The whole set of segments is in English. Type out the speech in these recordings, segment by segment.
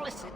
Listen.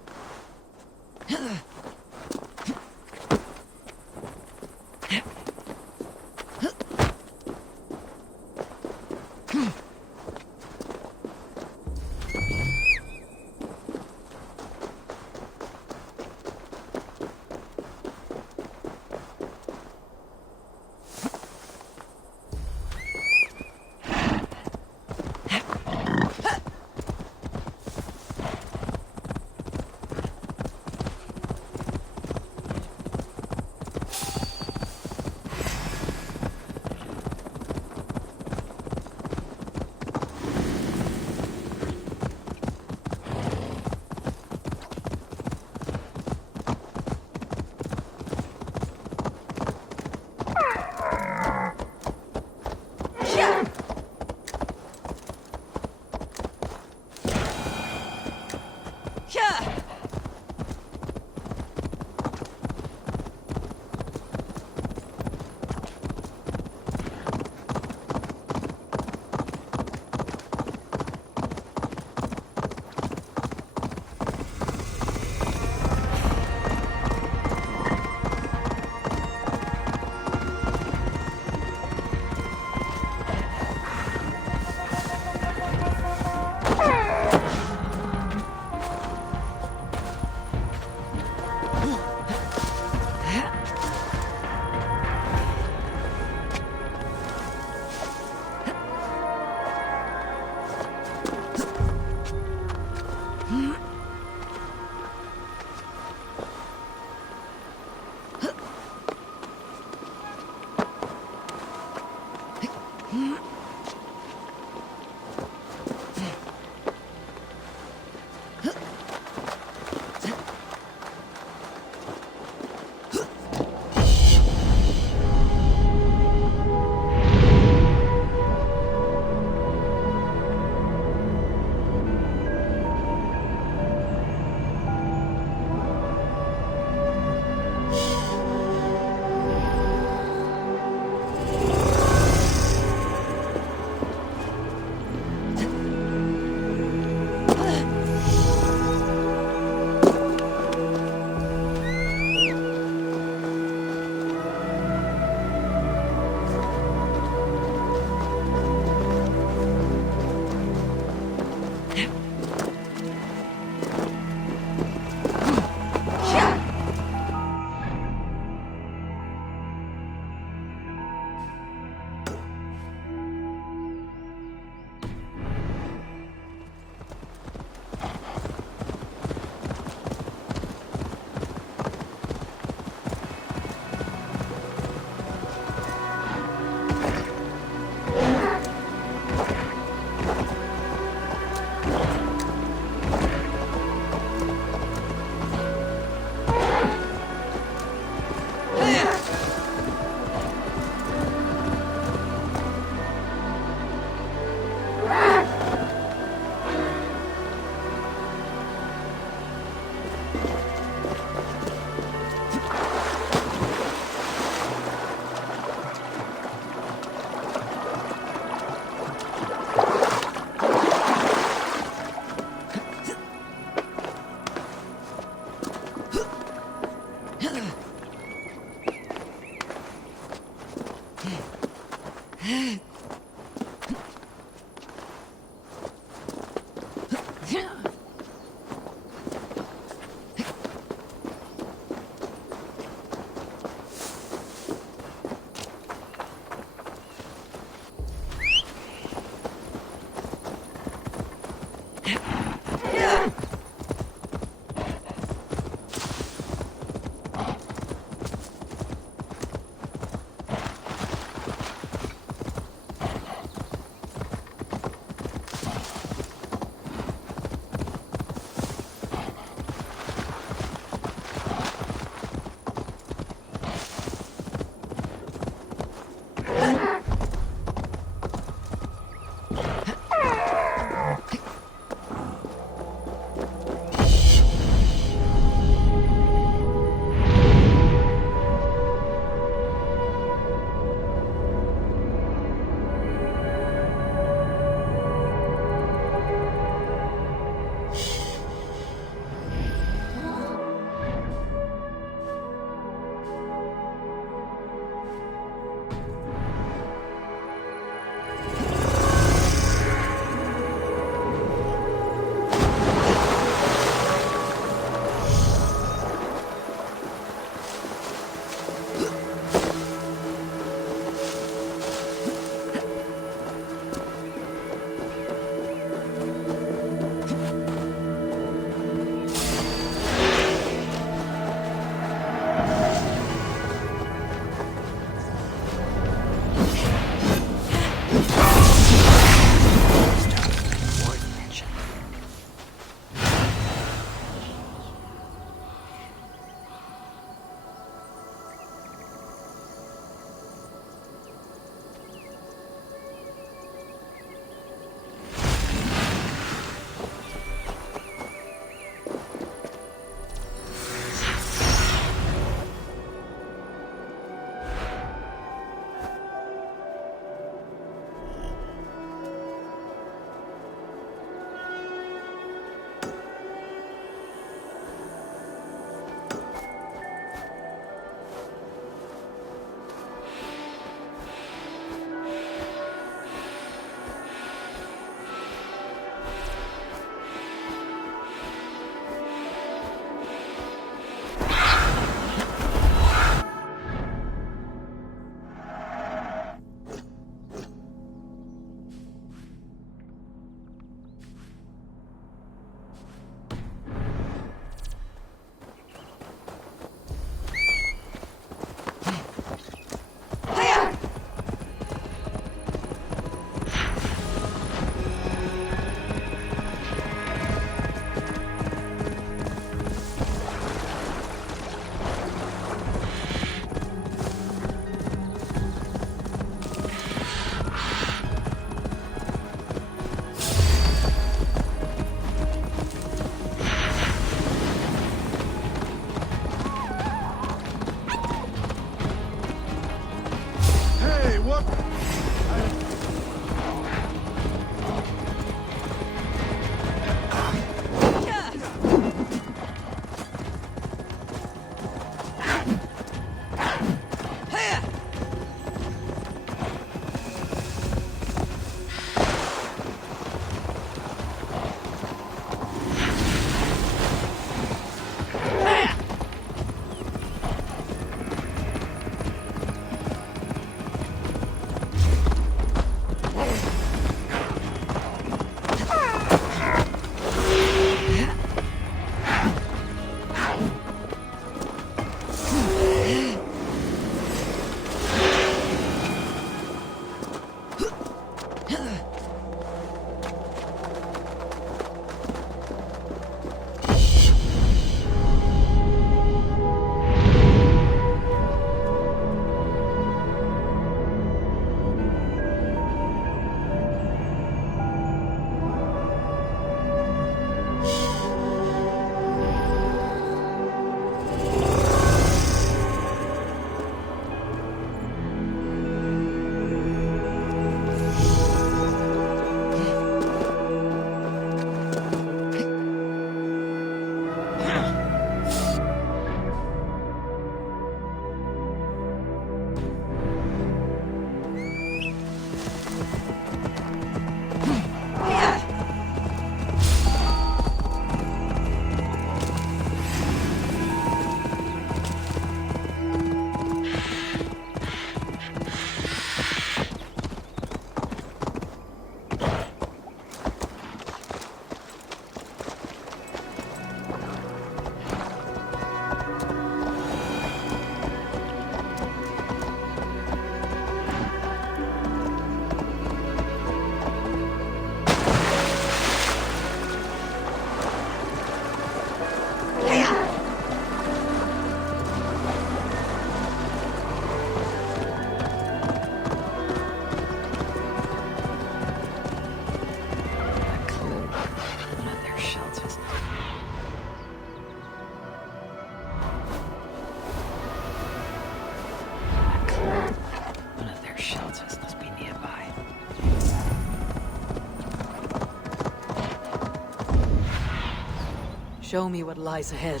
Show me what lies ahead.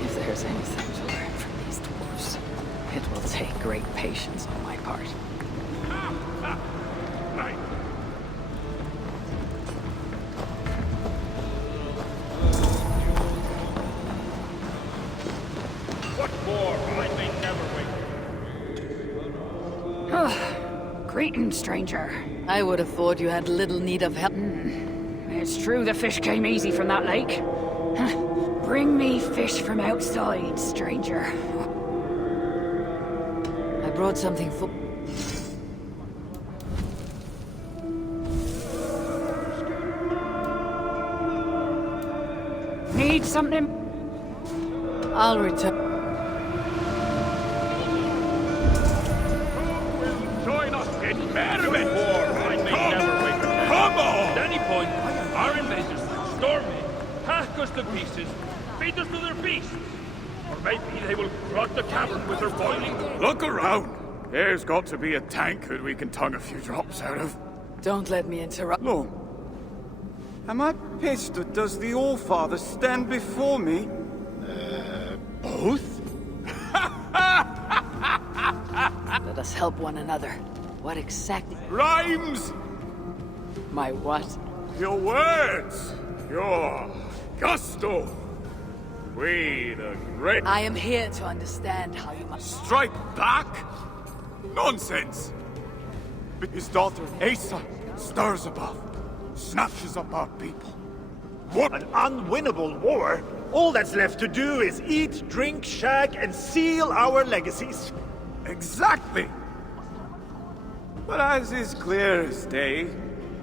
If there's anything to learn from these dwarves, it will take great patience on my part. Right. What for? I may never wait. Greetings, stranger. I would have thought you had little need of help. It's true the fish came easy from that lake. Bring me fish from outside, stranger. I brought something for... Need something? I'll return. Join us in merriment! I may never wait for Come on! At any point, our invaders will storm in, hack us to pieces, feed us to their beasts. Or maybe they will flood the cavern with their boiling... Look around! There's got to be a tankard we can tongue a few drops out of. Don't let me interrupt. No. Am I pissed or does the All-Father stand before me? Both? Let us help one another. What exactly? Rhymes! My what? Your words! Your gusto! We the great... I am here to understand how you must... Strike back? Nonsense! His daughter, Asa, stirs above, snatches up our people. What an unwinnable war! All that's left to do is eat, drink, shag, and seal our legacies. Exactly! But as is clear as day,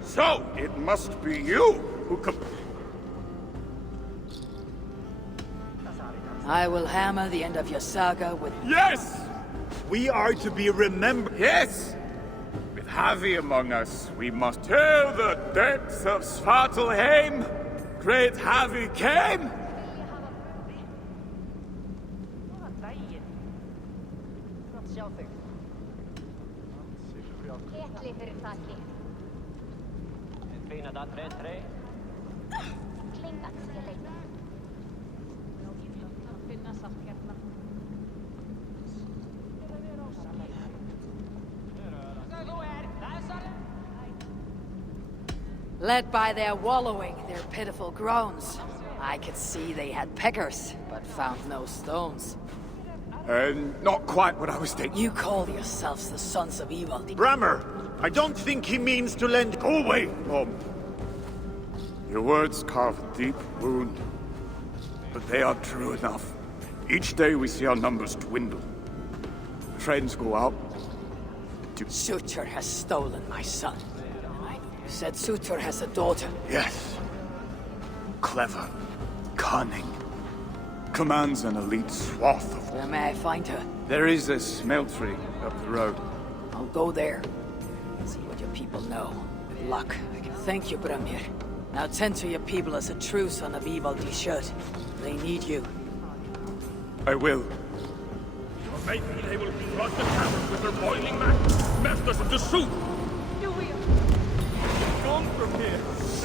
so it must be you who I will hammer the end of your saga with... Yes! We are to be remembered. Yes! With Havi among us, we must tell the depths of Svartalheim. Great Havi came! Led by their wallowing, their pitiful groans. I could see they had peckers, but found no stones. Not quite what I was thinking. You call yourselves the sons of evil. Brammer, I don't think he means to lend... Go away, Mom. Your words carve a deep wound. But they are true enough. Each day we see our numbers dwindle. Friends go out. Sutur has stolen my son. You said Sutur has a daughter. Yes. Clever. Cunning. Commands an elite swath of... Where may I find her? There is a smeltery up the road. I'll go there. See what your people know. Good luck. Thank you, Bramir. Now tend to your people as a true son of evil should. They need you. I will. Or maybe they will flood the cavern with their boiling melt us into soup. Come from here, please.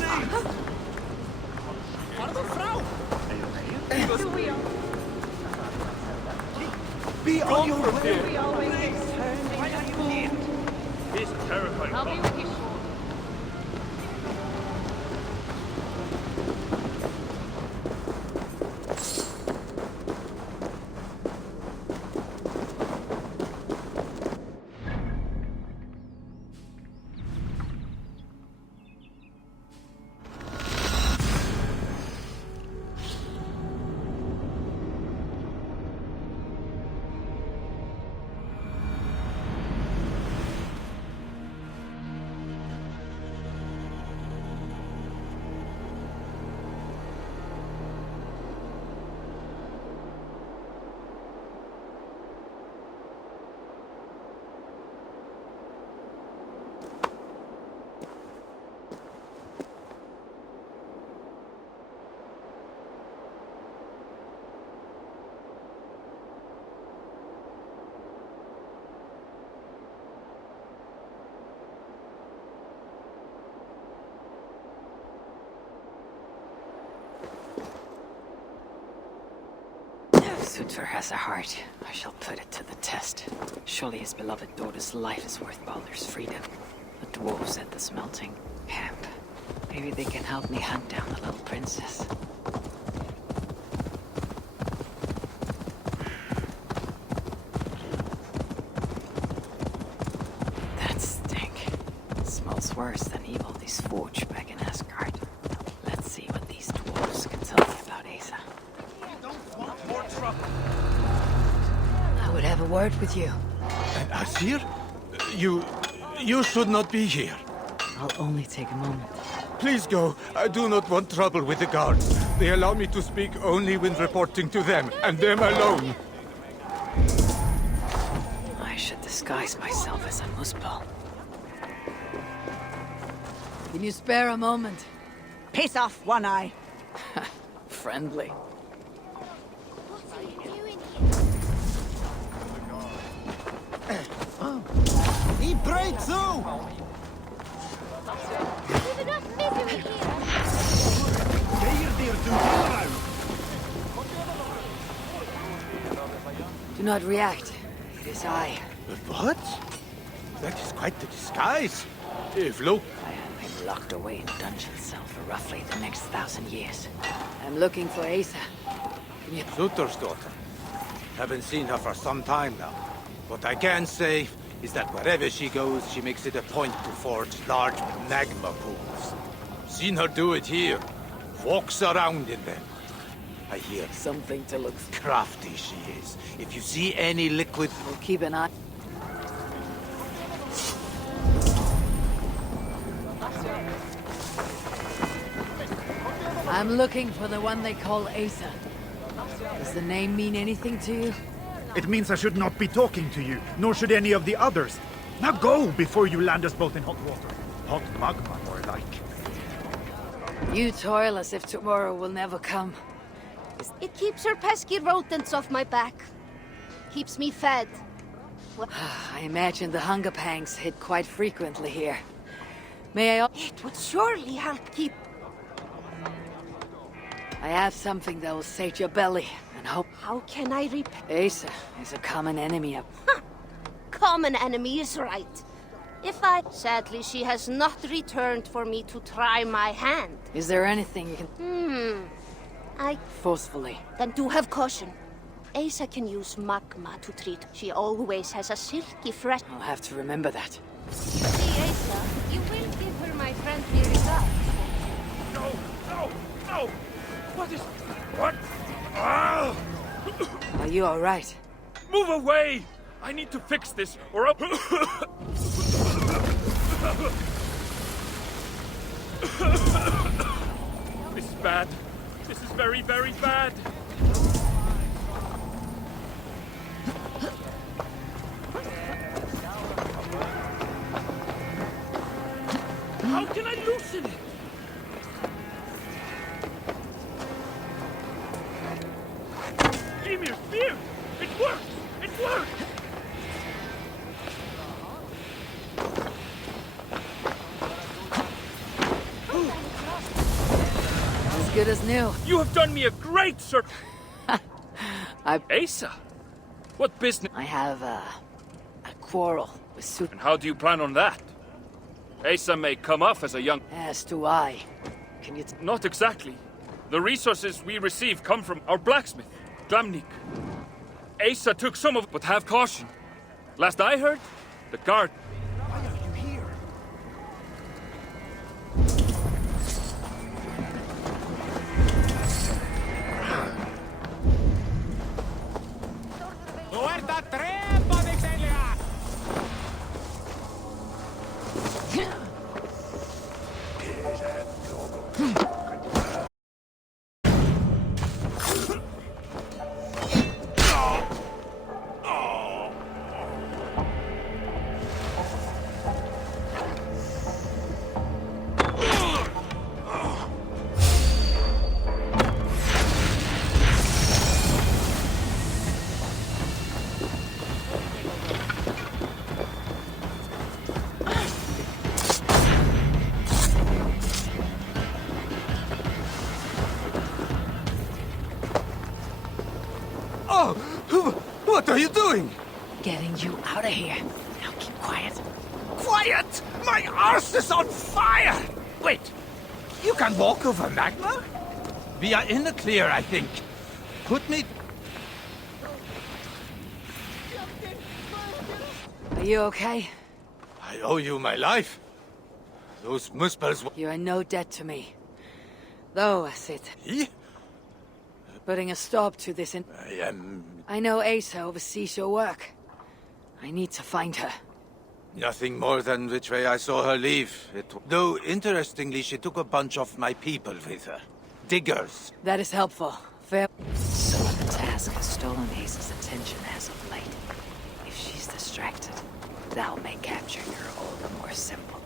Be on your way! This terrifying. I'll be with you shortly. Sutter has a heart. I shall put it to the test. Surely his beloved daughter's life is worth Baldur's freedom. The dwarves at the smelting camp. Maybe they can help me hunt down the little princess. That stink. Smells worse than Evildy's forge back in Asgard. Let's see what these dwarves can tell me about Asa. I would have a word with you. And Asir? You should not be here. I'll only take a moment. Please go. I do not want trouble with the guards. They allow me to speak only when reporting to them, and them alone. I should disguise myself as a muspel. Can you spare a moment? Piss off, One Eye. Friendly. He breaks through! Do not react. It is I. What? That is quite the disguise. Look. I have been locked away in a dungeon cell for roughly the next 1,000 years. I'm looking for Asa. Can you... Sutter's daughter. Haven't seen her for some time now. What I can say is that wherever she goes, she makes it a point to forge large magma pools. Seen her do it here. Walks around in them. I hear Something to look for. crafty she is. If you see any liquid... We'll keep an eye. I'm looking for the one they call Asa. Does the name mean anything to you? It means I should not be talking to you, nor should any of the others. Now go before you land us both in hot water. Hot magma, more like. You toil as if tomorrow will never come. It keeps her pesky rodents off my back. Keeps me fed. I imagine the hunger pangs hit quite frequently here. May I... It would surely help keep... I have something that will sate your belly, and hope... How can I repay? Asa is a common enemy of... Common enemy is right. If I... Sadly, she has not returned for me to try my hand. Is there anything you can... Forcefully. Then do have caution. Asa can use magma to treat. She always has a silky fresh... I'll have to remember that. See, Asa, you will give her my friendly regards. No! No! No! What is... What? Ah! Are you alright? Move away! I need to fix this, or I'll... This is bad. This is very, very bad. How can I loosen it? Emir's spear! It works! It works! As good as new. You have done me a great service! I Asa? What business? have a quarrel with Sut. And how do you plan on that? Asa may come off as a young... As do I. Can you... Not exactly. The resources we receive come from our blacksmith, Glamnik. Asa took some of... But have caution. Last I heard, the guard... Why are you here? What are you doing? Getting you out of here. Now keep quiet. Quiet! My arse is on fire! Wait, you can walk over magma? We are in the clear, I think. Put me... Are you okay? I owe you my life. Those muspels... You are no debt to me. Though, Sid, He? putting a stop to this in... I am... I know Asa oversees your work. I need to find her. Nothing more than which way I saw her leave. Though, interestingly, she took a bunch of my people with her. Diggers. That is helpful. Fair... So the task has stolen Ace's attention as of late. If she's distracted, that'll make capturing her all the more simple.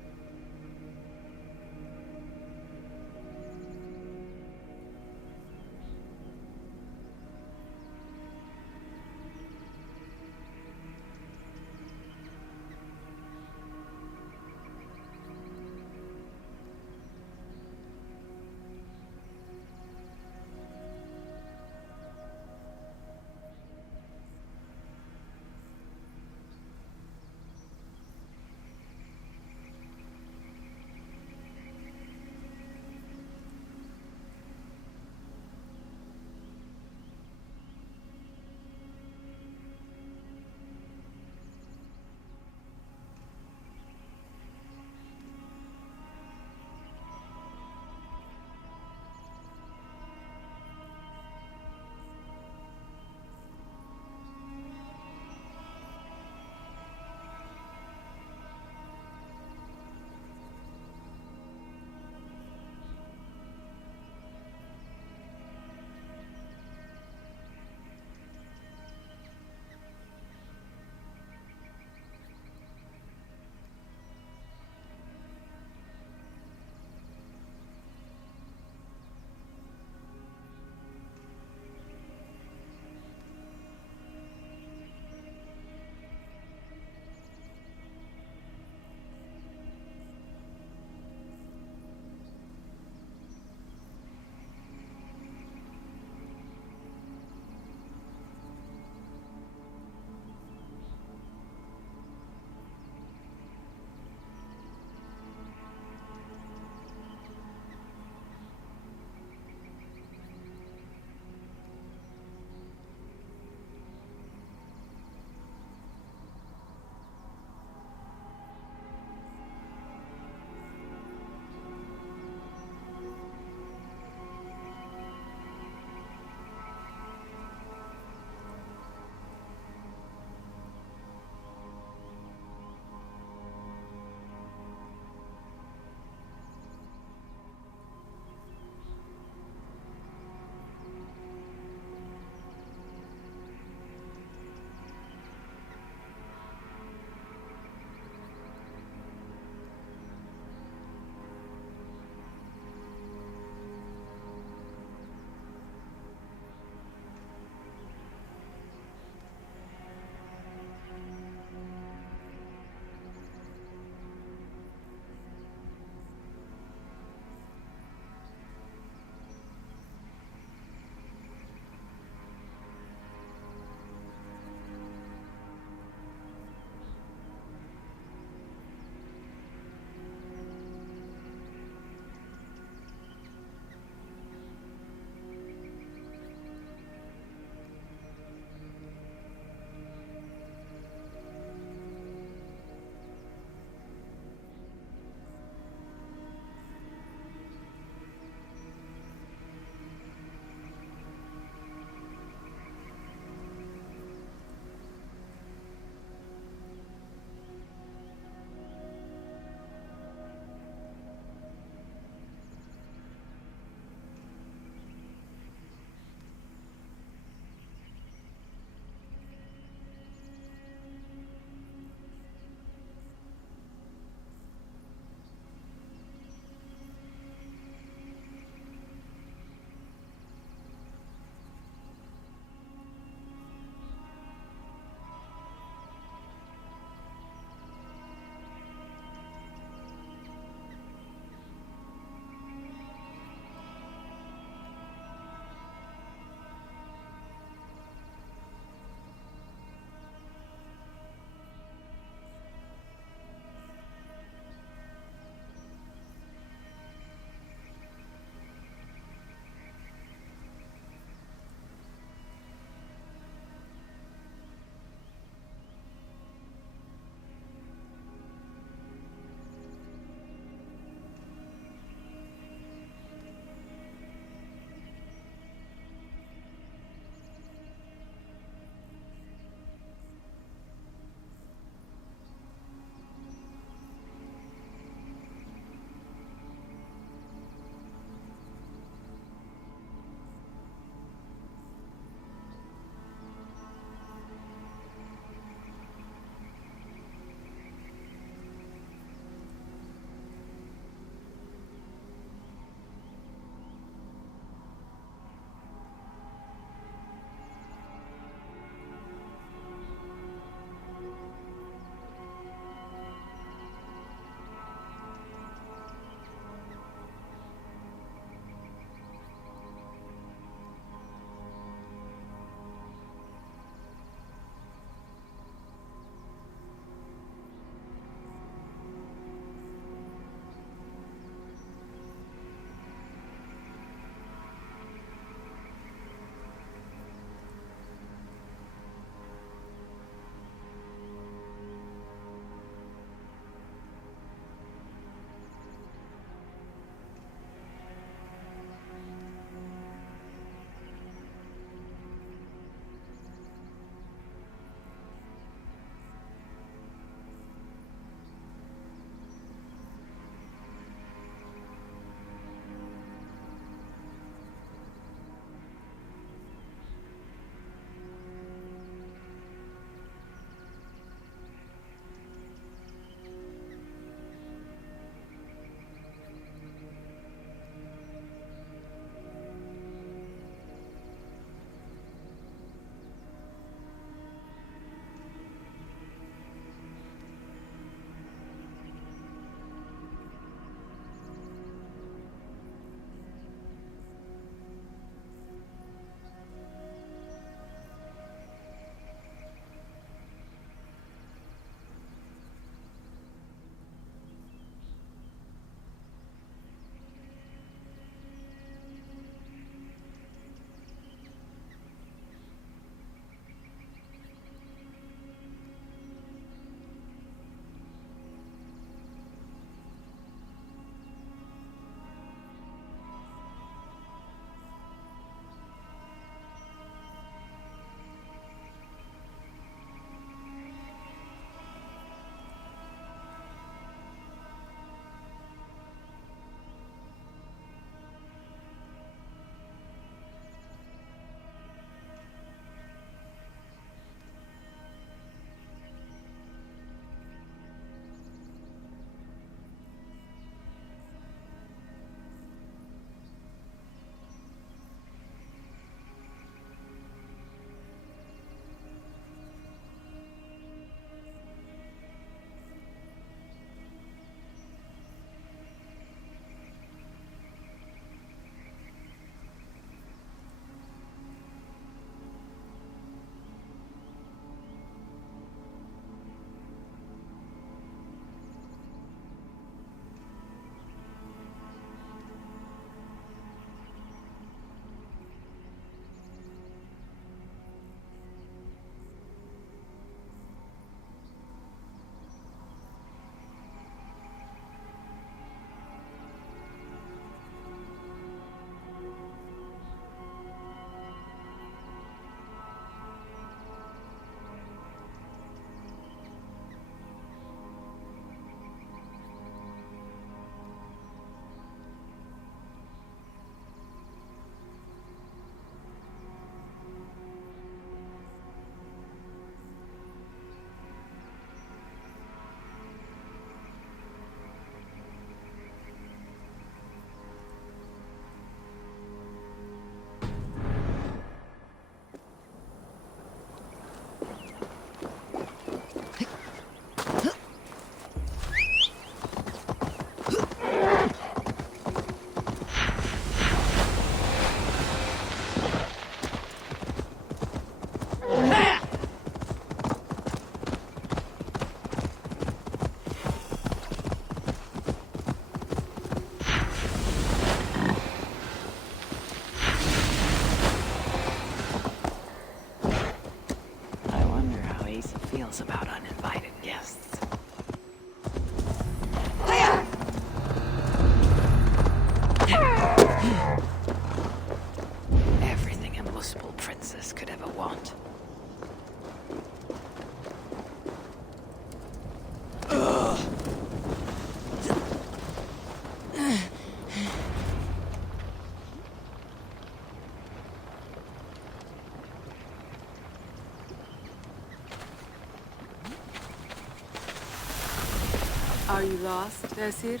Are you lost, Esir?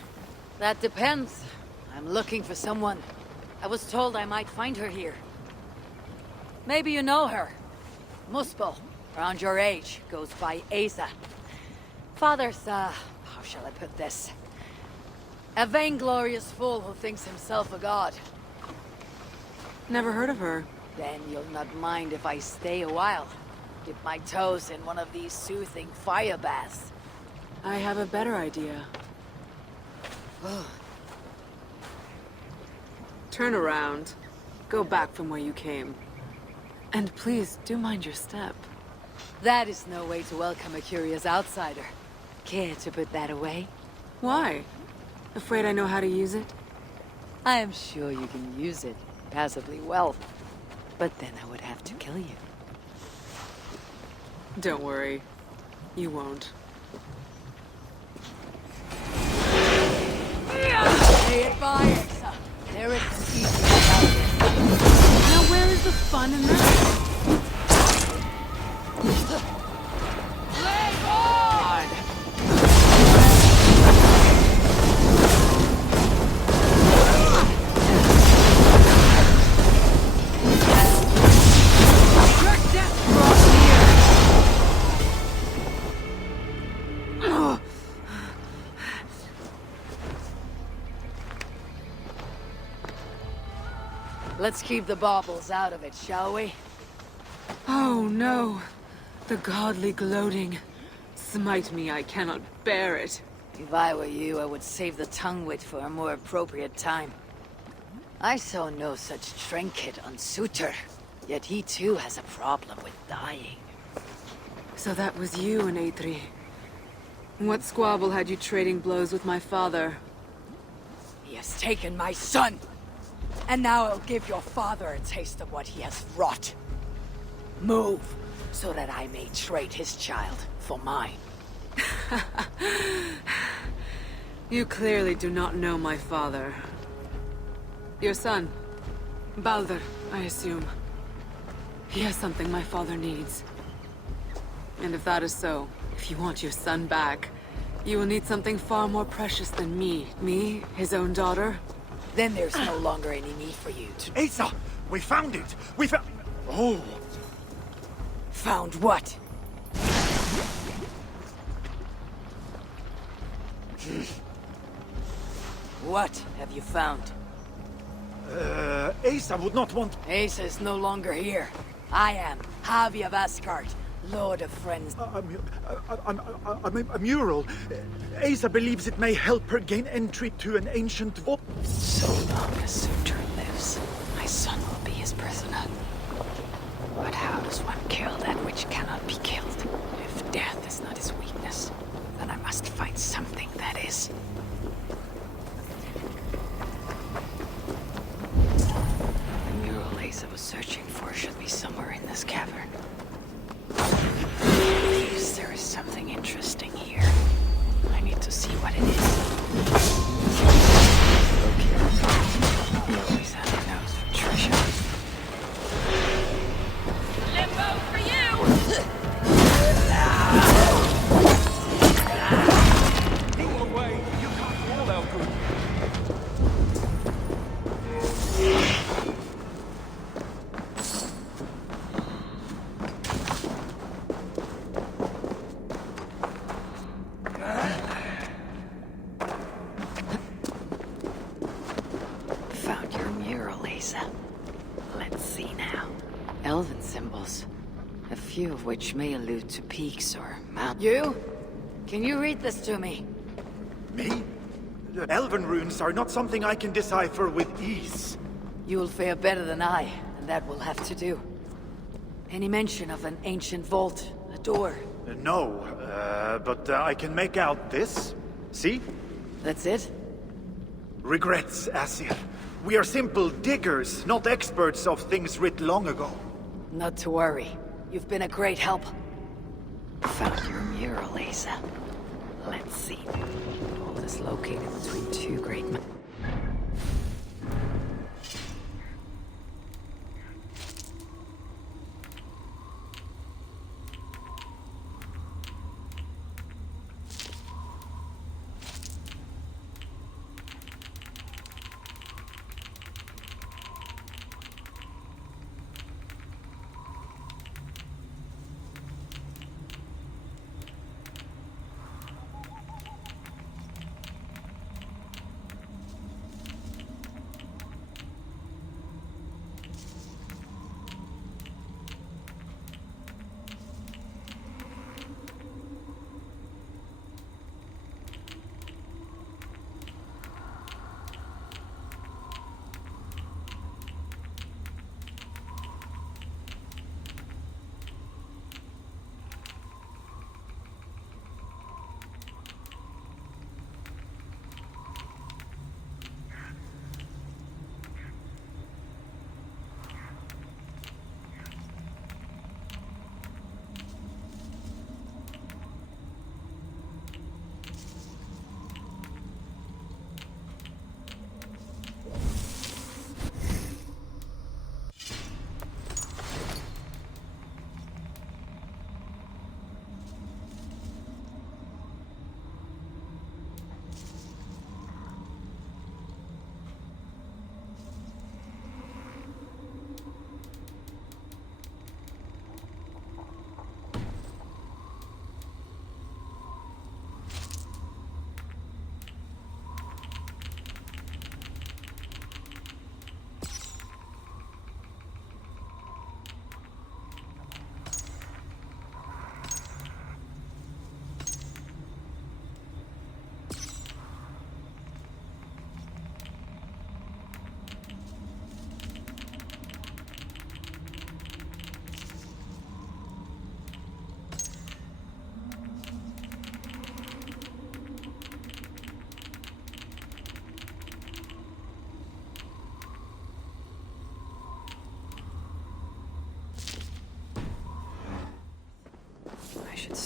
That depends. I'm looking for someone. I was told I might find her here. Maybe you know her. Muspel, around your age, goes by Asa. Father's, how shall I put this? A vainglorious fool who thinks himself a god. Never heard of her. Then you'll not mind if I stay a while. Dip my toes in one of these soothing fire baths. I have a better idea. Turn around. Go back from where you came. And please, do mind your step. That is no way to welcome a curious outsider. Care to put that away? Why? Afraid I know how to use it? I am sure you can use it passably well. But then I would have to kill you. Don't worry. You won't. Play it by Exa. There is easy about it. Now where is the fun in that? Play on! Your death brought Let's keep the baubles out of it, shall we? Oh no. The godly gloating. Smite me, I cannot bear it. If I were you, I would save the tongue wit for a more appropriate time. I saw no such trinket on Suter, yet he too has a problem with dying. So that was you and Eitri. What squabble had you trading blows with my father? He has taken my son! And now I'll give your father a taste of what he has wrought. Move, so that I may trade his child for mine. You clearly do not know my father. Your son, Baldur, I assume. He has something my father needs. And if that is so, if you want your son back, you will need something far more precious than me. Me, his own daughter. Then there's no longer any need for you to... Asa! We found it! We found... Oh! Found what? What have you found? Asa would not want... Asa is no longer here. I am Javi of Asgard, Lord of Friends. A mural. Asa believes it may help her gain entry to an ancient vault. So long as Sutur lives, my son will be his prisoner. But how does one kill that which cannot be killed? If death is not his weakness, then I must find something that is. The mural Asa was searching for should be somewhere in this cavern. Believes there is something interesting here. I need to see what it is. He always had a nose for treasure. Limbo for you! Go away! You can't handle our good. Found your mural, Asa. Let's see now. Elven symbols. A few of which may allude to peaks or mountains. You? Can you read this to me? Me? The Elven runes are not something I can decipher with ease. You'll fare better than I, and that will have to do. Any mention of an ancient vault, a door? No, but I can make out this. See? That's it? Regrets, Asir. We are simple diggers, not experts of things writ long ago. Not to worry. You've been a great help. Found your mural, Asa. Let's see. The vault is located between two great mountains.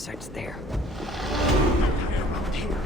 starts there. Around here.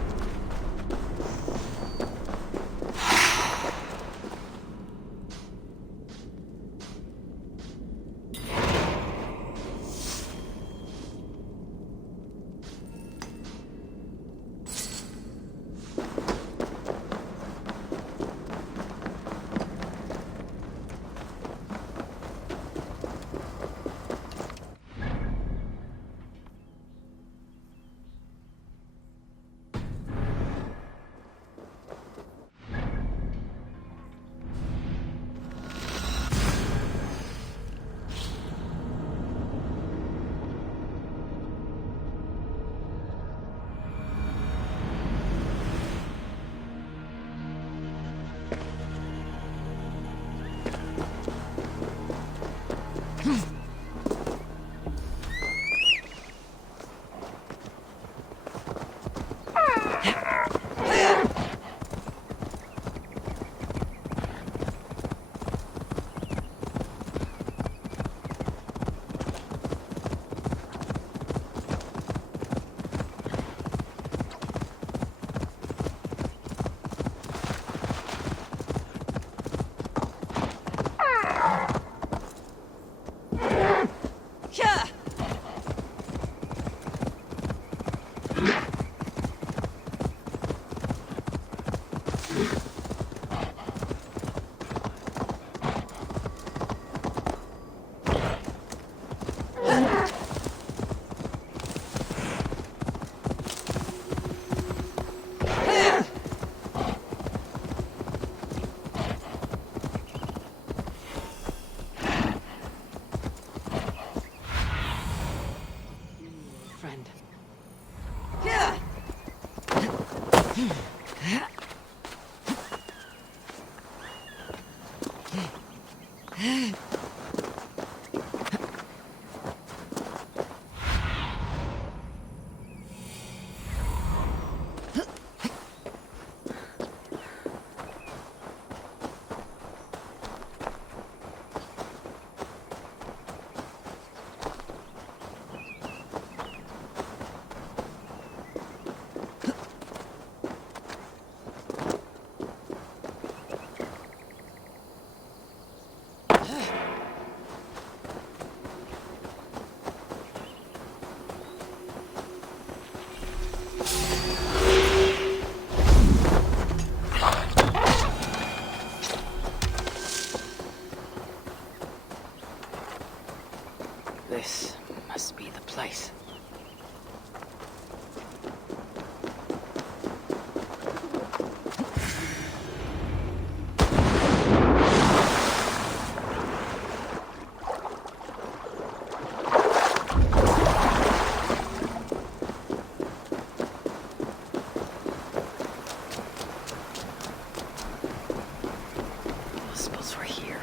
This must be the place. Muspels were here.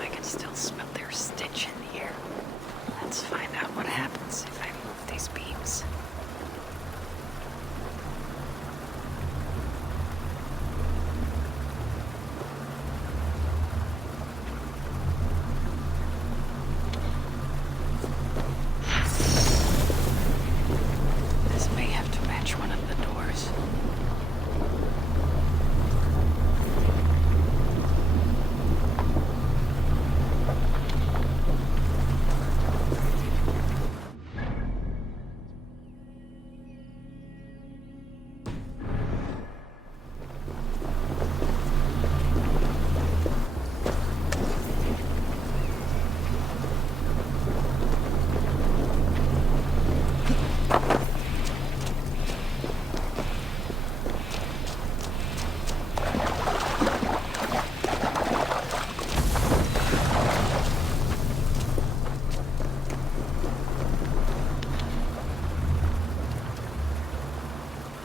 I can still smell their stench in the air. Let's find out what happens if I move these beams. This may have to match one of the doors.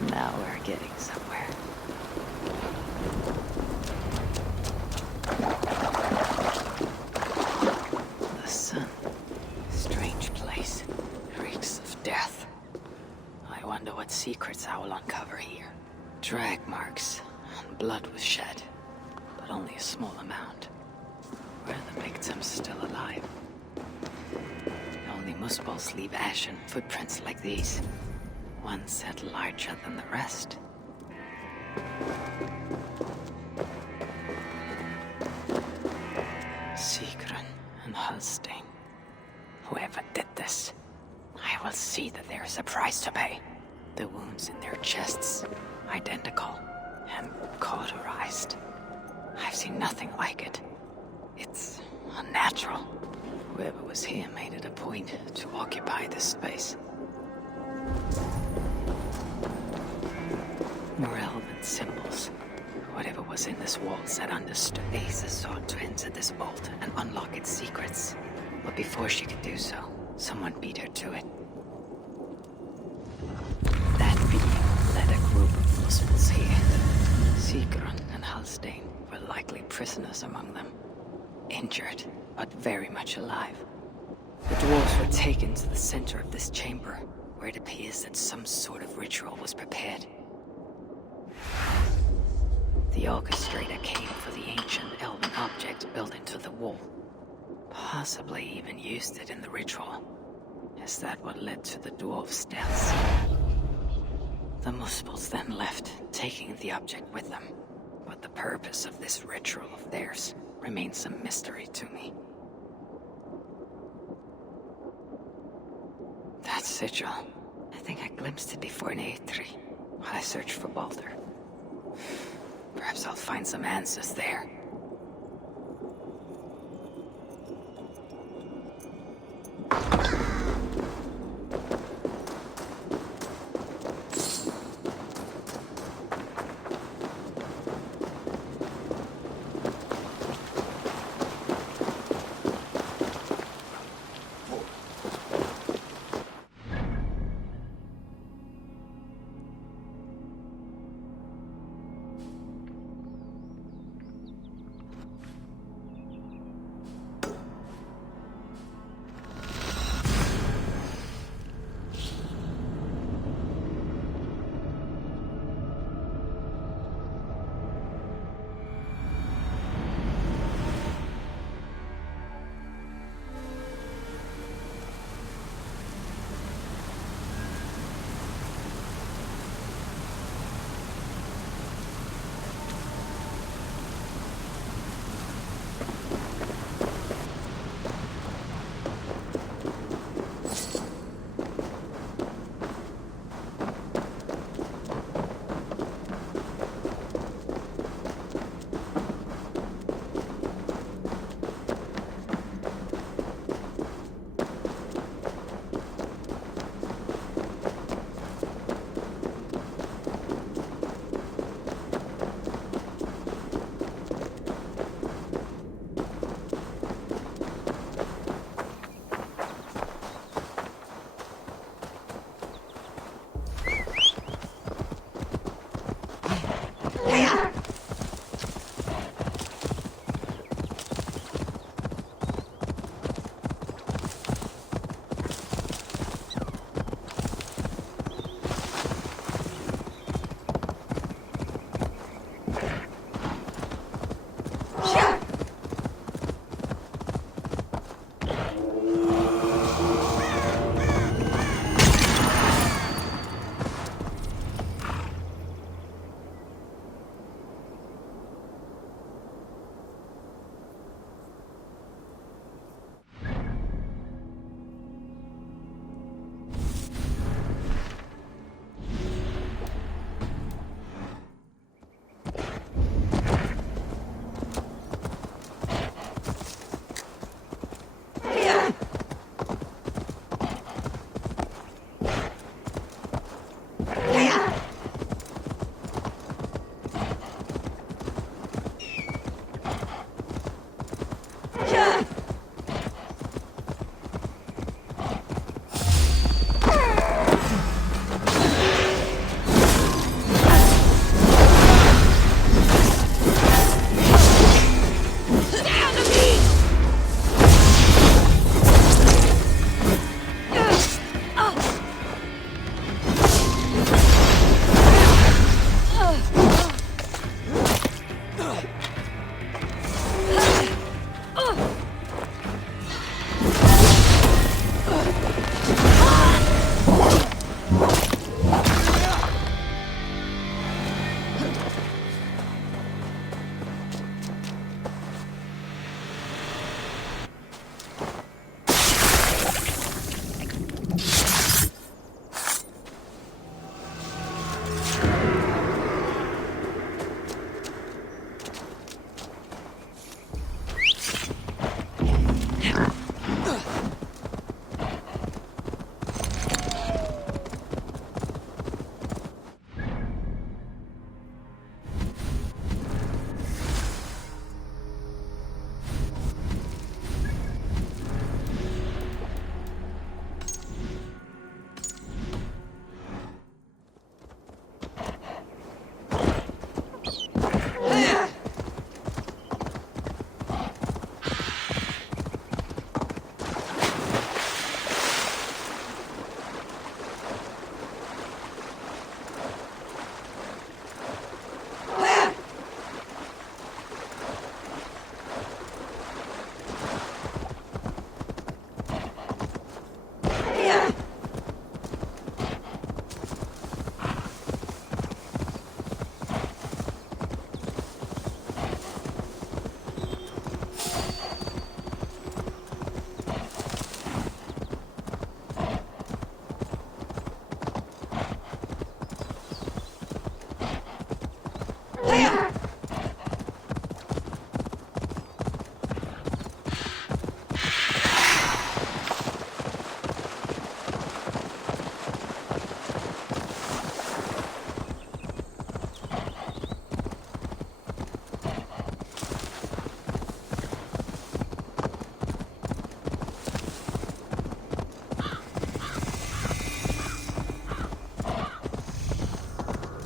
Now we're getting somewhere. The sun. Strange place. Reeks of death. I wonder what secrets I will uncover here. Drag marks, and blood was shed, but only a small amount. Were the victims still alive? Only muscles leave ashen footprints like these. One set larger than the rest. Sigrun and Holstein. Whoever did this, I will see that there is a price to pay. The wounds in their chests, identical and cauterized. I've seen nothing like it. It's unnatural. Whoever was here made it a point to occupy this space. More elven symbols. Whatever was in this wall said understood. Asa sought to enter this vault and unlock its secrets. But before she could do so, someone beat her to it. That being led a group of Muspels here. Sigrun and Halstein were likely prisoners among them. Injured, but very much alive. The dwarves were taken to the center of this chamber, where it appears that some sort of ritual was prepared. The orchestrator came for the ancient elven object built into the wall. Possibly even used it in the ritual. Is that what led to the dwarves' deaths? The Muspels then left, taking the object with them. But the purpose of this ritual of theirs remains a mystery to me. That sigil. I think I glimpsed it before in Aetri, while I searched for Baldur. Perhaps I'll find some answers there.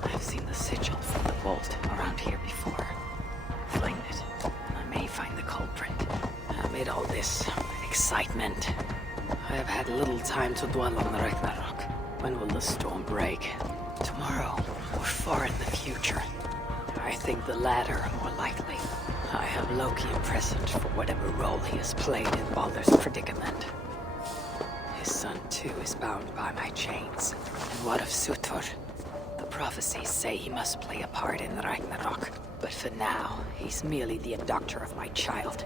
I've seen the sigil from the vault around here before. Find it, and I may find the culprit. Amid all this excitement, I have had little time to dwell on the Ragnarok. When will the storm break? Tomorrow, or far in the future? I think the latter more likely. I have Loki imprisoned for whatever role he has played in Baldur's predicament. His son, too, is bound by my chains. And what of Surtur? The prophecies say he must play a part in Ragnarok. But for now, he's merely the abductor of my child,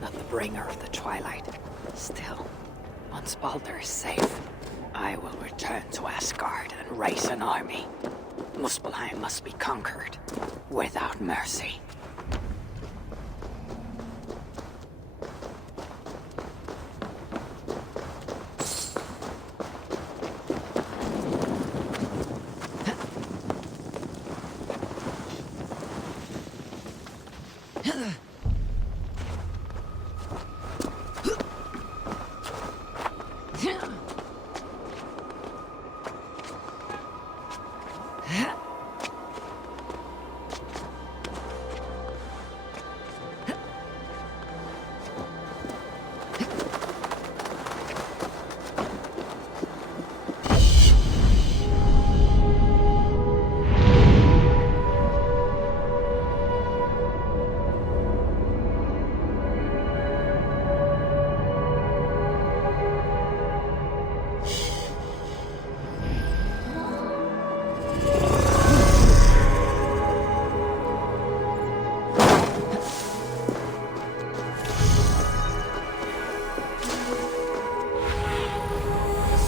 not the bringer of the Twilight. Still, once Baldur is safe, I will return to Asgard and raise an army. Muspelheim must be conquered, without mercy.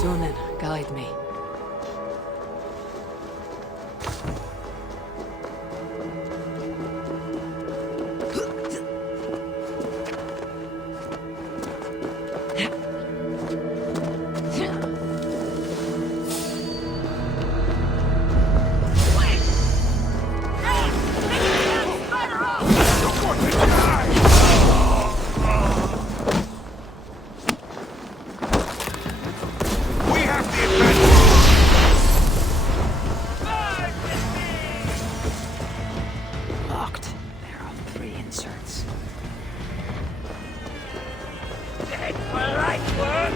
Sunan, guide me. Locked. There are 3 inserts. Dead for right one!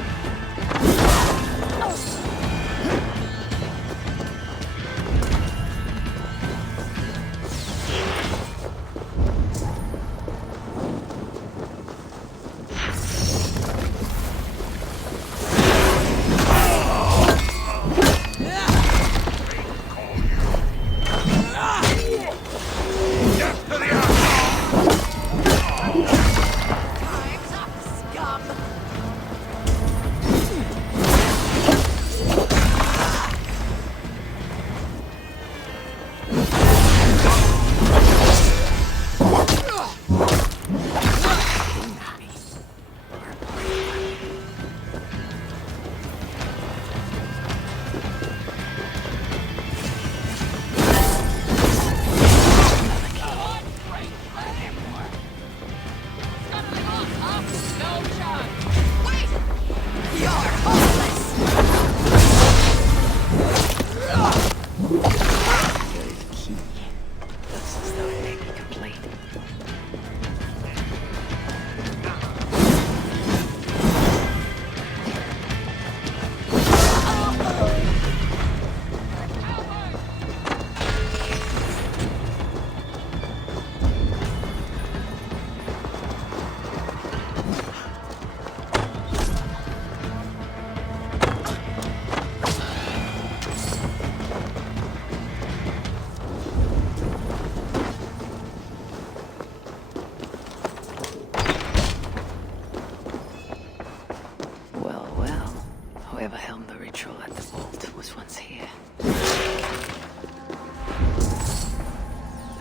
Death to the outlaw!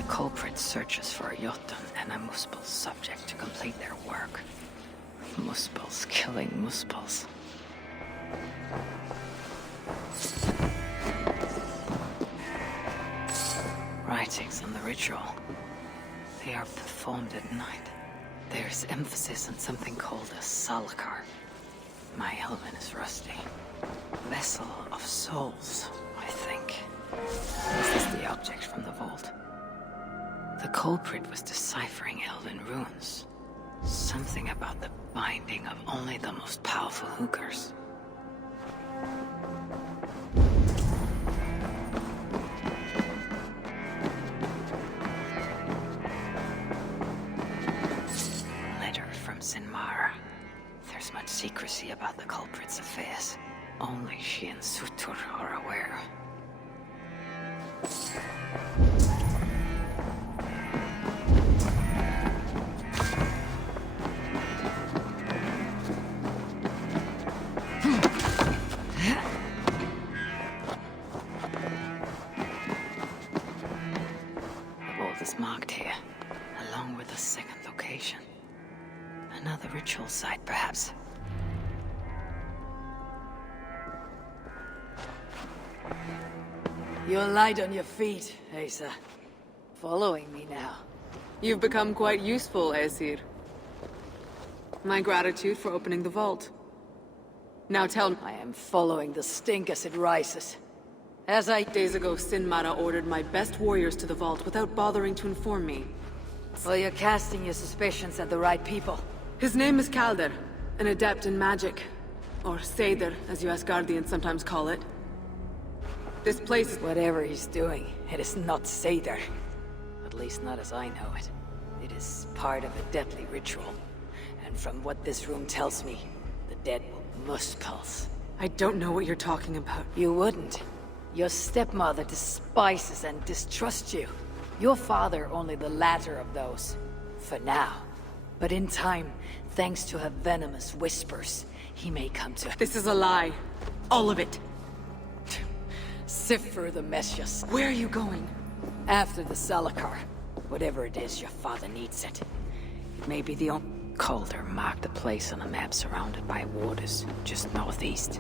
culprit searches for a Jotun and a Muspel subject to complete their work. Muspels killing Muspels. Writings on the ritual. They are performed at night. There's emphasis on something called a salakar. My Elven is rusty. Vessel of souls, I think. This is the object from the vault. The culprit was deciphering Elven runes. Something about the binding of only the most powerful hookers. Letter from Sinmara. There's much secrecy about the culprit's affairs. Only she and Sutur are aware. Marked here, along with a second location. Another ritual site, perhaps. You're light on your feet, Asa. Following me now. You've become quite useful, Aesir. My gratitude for opening the vault. Now tell me. I am following the stink as it rises. Days ago, Sinmara ordered my best warriors to the vault without bothering to inform me. Well, you're casting your suspicions at the right people. His name is Kalder, an adept in magic. Or Seder, as you Asgardians sometimes call it. This place is... Whatever he's doing, it is not Seder. At least not as I know it. It is part of a deadly ritual. And from what this room tells me, the dead will Muspels. I don't know what you're talking about. You wouldn't. Your stepmother despises and distrusts you. Your father only the latter of those. For now. But in time, thanks to her venomous whispers, he may come to... This is a lie. All of it. Sift through the mess yourself. Where are you going? After the Salakar. Whatever it is, your father needs it. It may be the only... Calder marked a place on a map surrounded by waters, just northeast.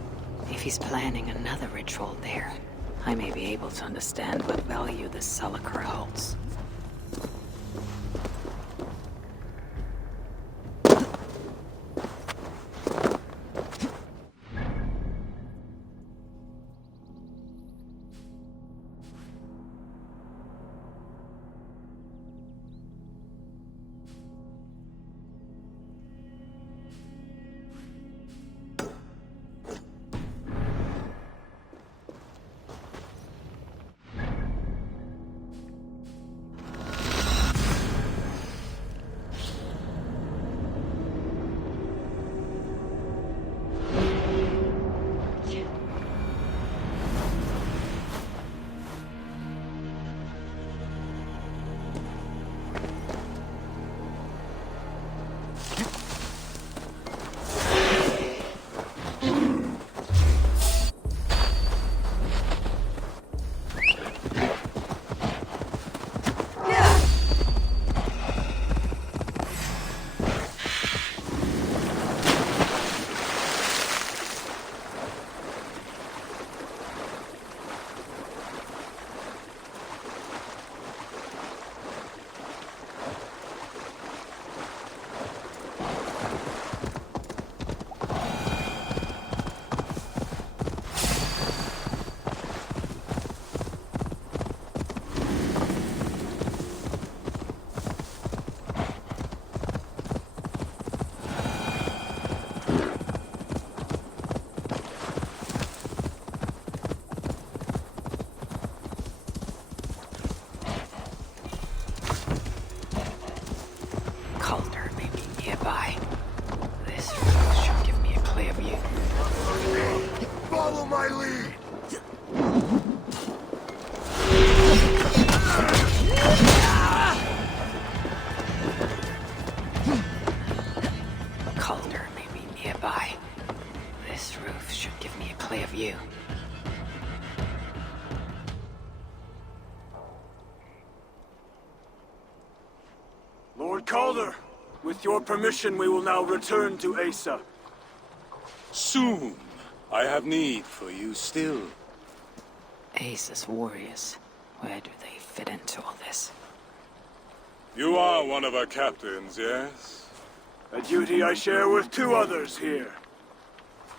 If he's planning another ritual there, I may be able to understand what value the Salakar holds. Calder. With your permission, we will now return to Asa. Soon. I have need for you still. Ace's warriors. Where do they fit into all this? You are one of our captains, yes? A duty I share with 2 others here.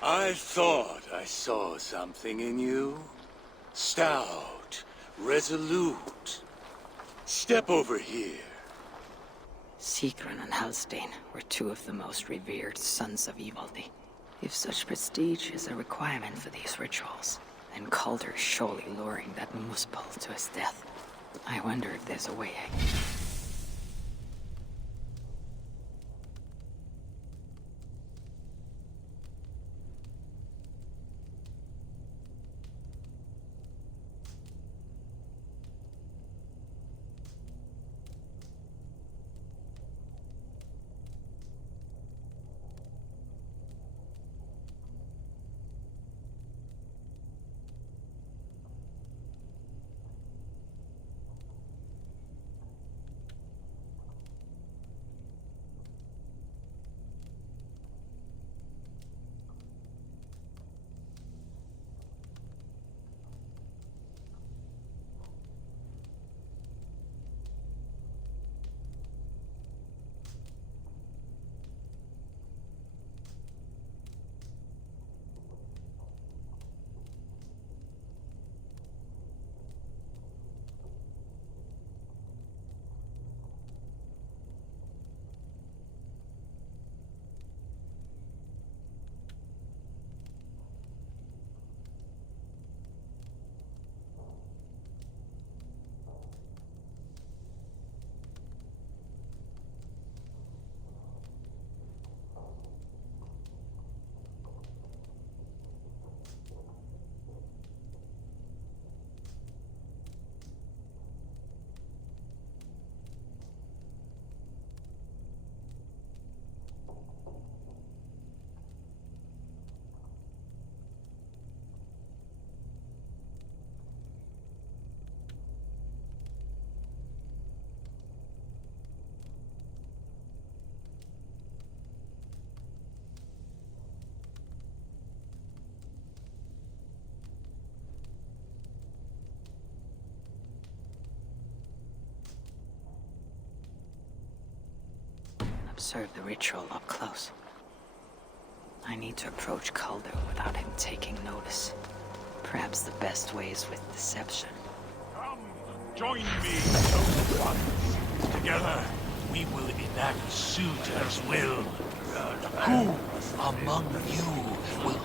I thought I saw something in you. Stout, resolute. Step over here. Sigrun and Halstein were 2 of the most revered sons of Ivaldi. If such prestige is a requirement for these rituals, then Calder is surely luring that Muspel to his death. I wonder if there's a way I... Observe the ritual up close. I need to approach Calder without him taking notice. Perhaps the best way is with deception. Come, join me, chosen ones. Together, we will enact Suitor's will. Who among you will...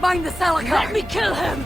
Find the Salakar! Let me kill him!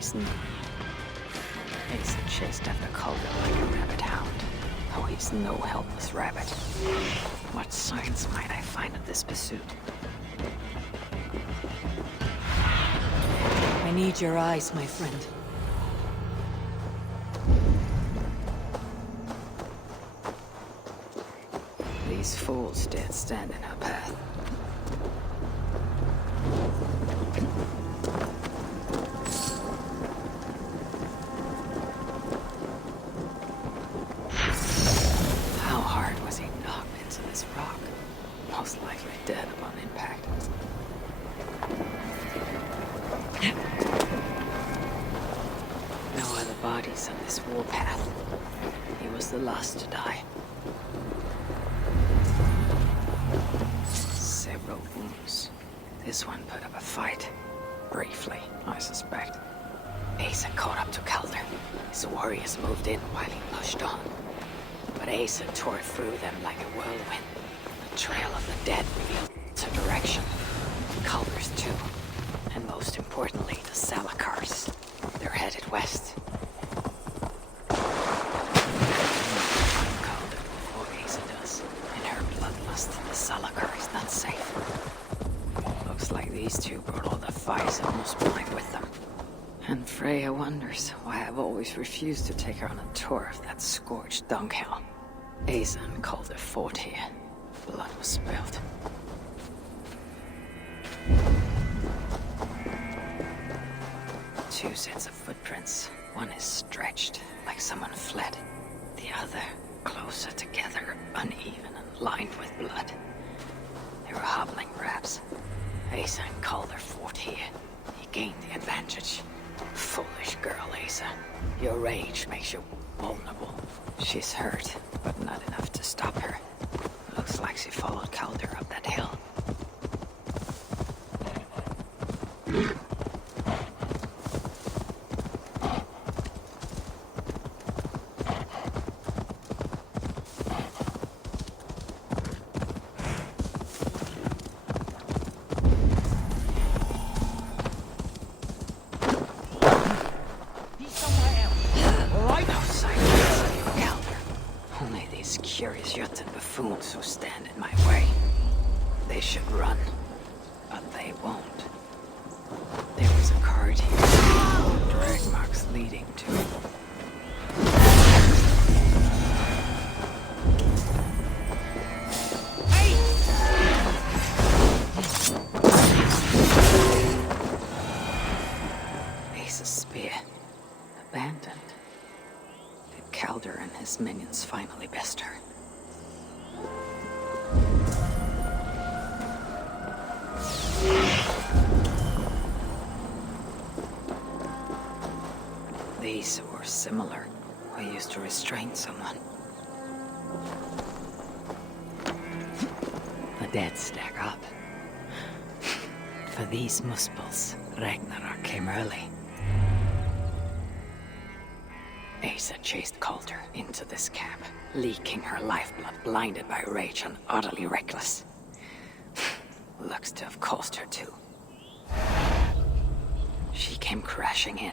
Asa chased after Calder like a rabbit hound. Oh, he's no helpless rabbit. What signs might I find of this pursuit? I need your eyes, my friend. These fools dared stand in her path. How hard was he knocked into this rock? Most likely dead upon impact. No other bodies on this warpath. He was the last to die. Several wounds. This one put up a fight. Briefly, I suspect. Asa caught up to Calder. His warriors moved in while he pushed on. But Asa tore through them like a whirlwind. The trail of the dead revealed its direction. Calder's too. And most importantly, the Salakars. They're headed west. Calder before Asa does. In her bloodlust, the Salakar is not safe. Looks like these two brought all the fires of Muspelheim with them. And Freya wonders why I've always refused to take her on a tour of that scorched dunghill. Asa and Calder fought here. Blood was spilled. Two sets of footprints. One is stretched, like someone fled. The other, closer together, uneven and lined with blood. They were hobbling, perhaps. Asa and Calder fought here. He gained the advantage. Foolish girl, Asa. Your rage makes you vulnerable. She's hurt, but not enough to stop her. Looks like she followed Calder up that hill. Curious Jotun buffoons who stand in my way. They should run, but they won't. There was a card here. Drag marks leading to it. Asa's spear. Abandoned. Did Calder and his minions finally best her? These were similar. We used to restrain someone. The dead stack up. For these Muspels, Ragnarok came early. Asa chased Calder into this camp, leaking her lifeblood, blinded by rage and utterly reckless. Looks to have caused her too. She came crashing in,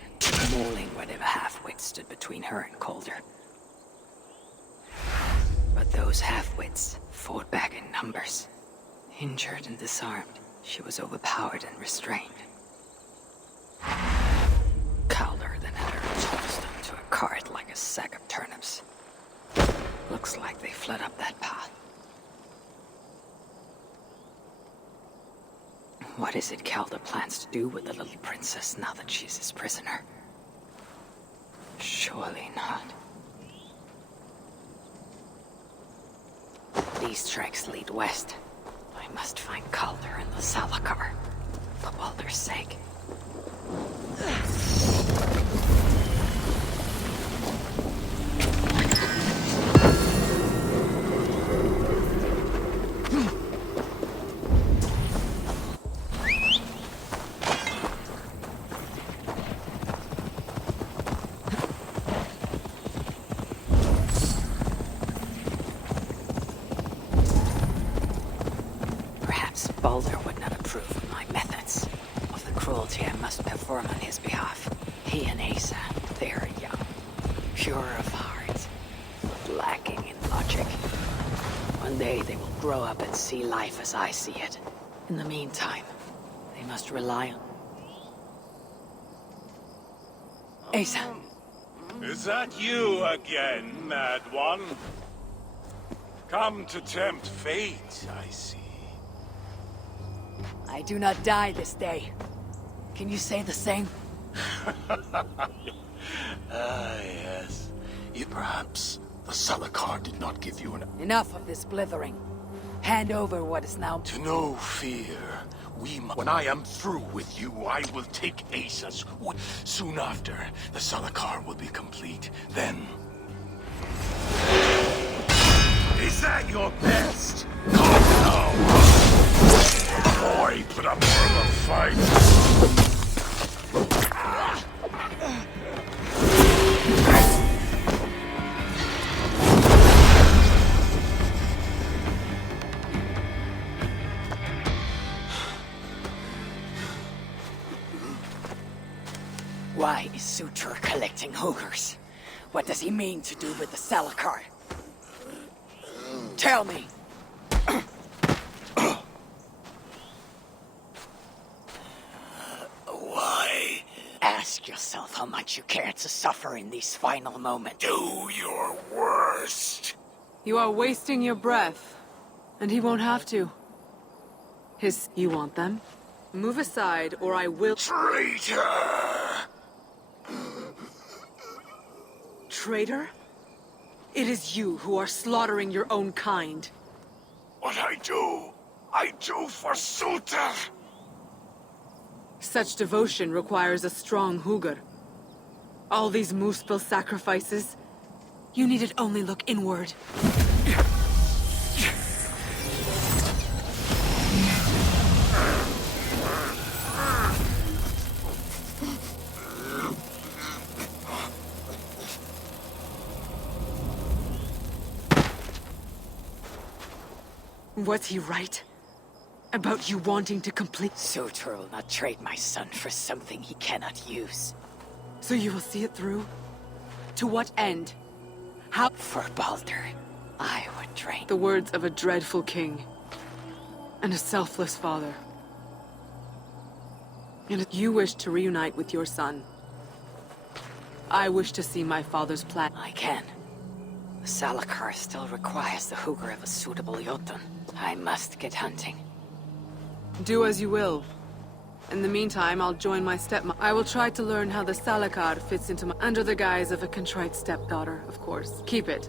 mauling whatever half-wits stood between her and Calder. But those half-wits fought back in numbers. Injured and disarmed, she was overpowered and restrained. Calder then had her tossed onto a cart like a sack of turnips. Looks like they fled up that path. What is it Calder plans to do with the little princess now that she's his prisoner? Surely not. These tracks lead west. I must find Calder and the Salakar. For Baldur's sake. Baldur would not approve of my methods, of the cruelty I must perform on his behalf. He pure of heart, but lacking in logic. One day they will grow up and see life as I see it. In the meantime, they must rely on... Asa. Is that you again, Mad One? Come to tempt fate, I see. I do not die this day. Can you say the same? Yes. Perhaps the Salakar did not give you an... Enough of this blithering. Hand over what is now... To no fear. When I am through with you, I will take Asa's... Soon after, the Salakar will be complete. Then... Is that your best? Come now! Boy, put up more of a fight! Why is Sutur collecting Hoogers? What does he mean to do with the Salakar? Tell me! Why? Ask yourself how much you care to suffer in these final moments. Do your worst! You are wasting your breath. And he won't have to. You want them? Move aside, or I will... Traitor! Traitor? It is you who are slaughtering your own kind. What I do for Sutur! Such devotion requires a strong Hugr. All these Muspel sacrifices, you needed only look inward. Was he right? About you wanting to complete... Sutur will not trade my son for something he cannot use. So you will see it through? To what end? How... For Baldur, I would drain... The words of a dreadful king. And a selfless father. And if you wish to reunite with your son, I wish to see my father's plan. I can. The Salakar still requires the Hugr of a suitable Jotun. I must get hunting. Do as you will. In the meantime, I'll join my stepmother. I will try to learn how the Salakar fits into my... Under the guise of a contrite stepdaughter, of course. Keep it.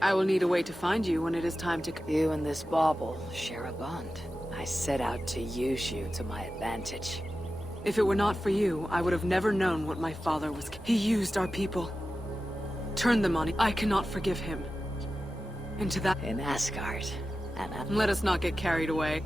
I will need a way to find you when it is time to... You and this bauble share a bond. I set out to use you to my advantage. If it were not for you, I would have never known what my father was... He used our people. Turned them on me. I cannot forgive him. Into that... In Asgard. And let us not get carried away.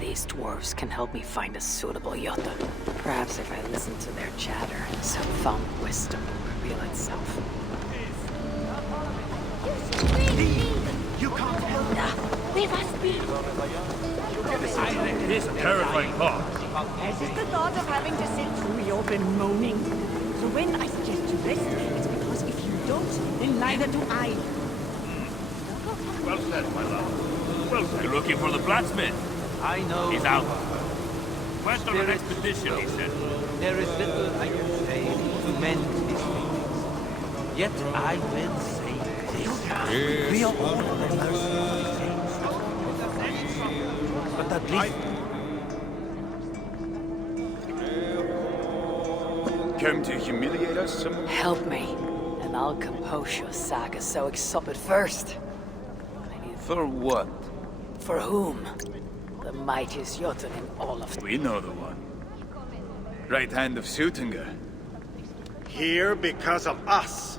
These dwarves can help me find a suitable Jotun. Perhaps if I listen to their chatter, some found wisdom will reveal itself. You can't help that. We must be. It is a terrifying thought. It's just the thought of having to sit through your bemoaning. So when I suggest you rest, it's because if you don't, then neither do I. Well said, my love. Well said. You're looking for the blacksmith? I know. He's out. West on an expedition, he said. There is little I can say to mend these things. Yet I will say this. We are all brothers. But at least... come to humiliate us some more? Help me, and I'll compose your saga so excited. But first, I need... For what? For whom? The mightiest Jotun in all of... We know the one. Right hand of Sutunga. Here because of us.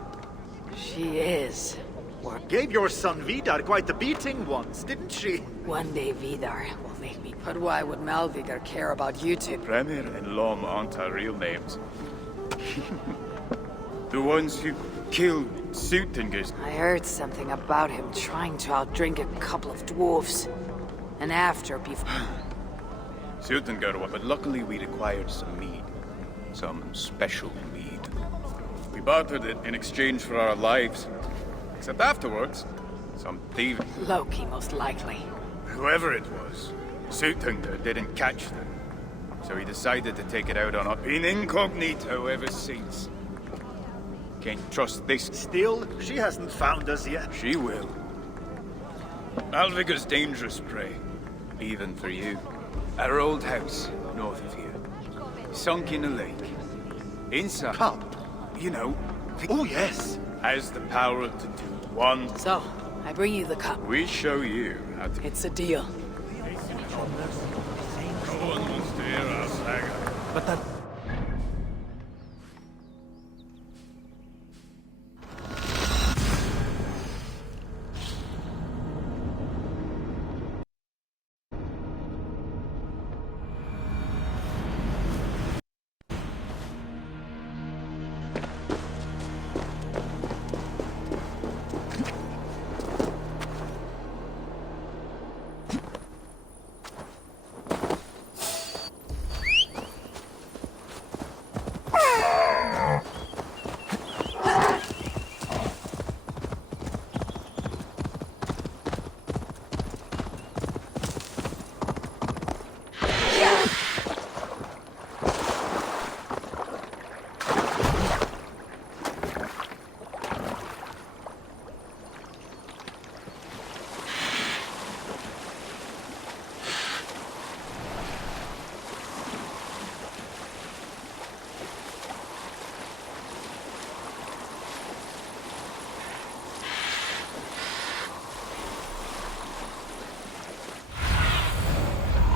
She is. Gave your son Vidar quite the beating once, didn't she? One day Vidar will make me... But why would Malvigar care about you two? Premier and Lom aren't our real names. The ones who killed Sutungas. I heard something about him trying to outdrink a couple of dwarves. And after, before... Sutungar, but luckily we acquired some mead. Some special mead. We bartered it in exchange for our lives. Except afterwards, some thieving. Loki, most likely. Whoever it was, Sutunga didn't catch them. So he decided to take it out on us. Been incognito ever since. Can't trust this. Still, she hasn't found us yet. She will. Malvigar's dangerous prey. Even for you. Our old house, north of here. Sunk in a lake. Inside. Cup? You know. Oh, yes. Has the power to do one. So, I bring you the cup. We show you how to... It's a deal. No one wants to hear our saga. But that...